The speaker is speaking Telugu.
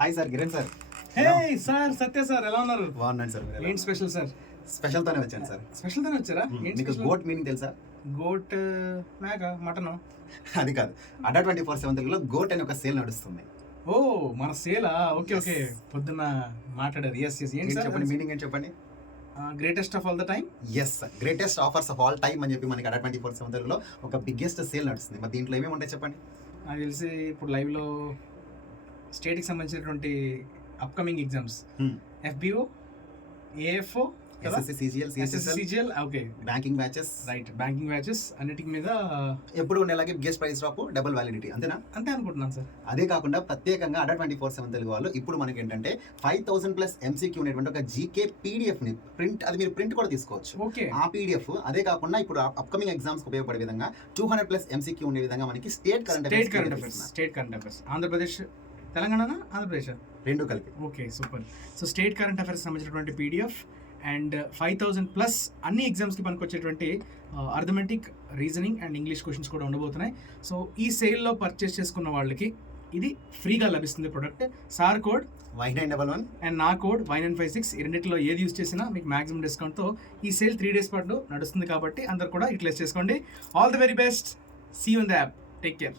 Hi sir, Kiran sir. Hey sir, Satya sir, ఎలా ఉన్నారు? బాగున్నాను సార్. మీరు ఎలా ఏంటి స్పెషల్ సార్? స్పెషల్ తోనే వచ్చాను సార్. స్పెషల్ తోనే వచ్చారా? ఏంటి మీకు స్పెషల్? గోట్ మీనింగ్ తెలుసా? గోట్ మేక మటన్. అది కాదు, అడ్డా 24/7 తెలుగులో గోట్ అని ఒక సేల్ నడుస్తుంది. ఓ మన సేలా? ఓకే ఓకే, పొద్దున్న మాట్లాడారు. Yes yes. ఏంటి ఏంటి సార్ చెప్పండి, మీనింగ్ ఏంటి చెప్పండి. Greatest of all the time? Yes, greatest offers of all time అని చెప్పి మనకి అడ్డా 24/7 తెలుగులో ఒక బిగ్గెస్ట్ సేల్ నడుస్తుంది. మరి దీంట్లో ఏమేమి ఉంటాయి చెప్పండి. నాకు తెలిసి ఇప్పుడు లైవ్లో స్టేట్కి సంబంధించినటువంటి upcoming exams, FBO, AFO, SSC, CGL, CSSL, CGL, okay, banking batches, right, banking batches అన్నిటి మీద ఎప్పుడు ఉండేలాగే biggest price drop, double validity, అంతేనా? అంతే అనుకుంటున్నాను సార్. అదే కాకుండా ప్రత్యేకంగా అడ్డా 24/7 తెలుగు వాళ్ళు ఇప్పుడు మనకి ఏంటంటే 5000+ MCQ అనేటువంటి ఒక జీకే పీడిఎఫ్ ని ప్రింట్, అది మీరు ప్రింట్ కూడా తీసుకోవచ్చు. ఓకే, ఆ పీడిఎఫ్. అదే కాకుండా ఇప్పుడు అప్కమింగ్ ఎగ్జామ్స్ కి ఉపయోగపడే విధంగా 200+ MCQ ఉండే విధంగా మనకి state current affairs Andhra Pradesh, Telangana, Andhra Pradesh రెండు కలిపి. Okay, super. So state current affairs సంబంధించినటువంటి పీడిఎఫ్ అండ్ 5000+ అన్ని ఎగ్జామ్స్కి మనకు వచ్చేటువంటి arithmetic, reasoning and English questions కూడా ఉండబోతున్నాయి. సో ఈ సేల్లో పర్చేస్ చేసుకున్న వాళ్ళకి ఇది ఫ్రీగా లభిస్తుంది product. Sir code Y911 and నా కోడ్ Y956, ఈ రెండింటిలో ఏది యూస్ చేసినా మీకు మాక్సిమం డిస్కౌంట్తో ఈ సేల్ 3 days పాటు నడుస్తుంది. కాబట్టి అందరు కూడా యూటిలైజ్ చేసుకోండి. All the very best. See you in the app. Take care.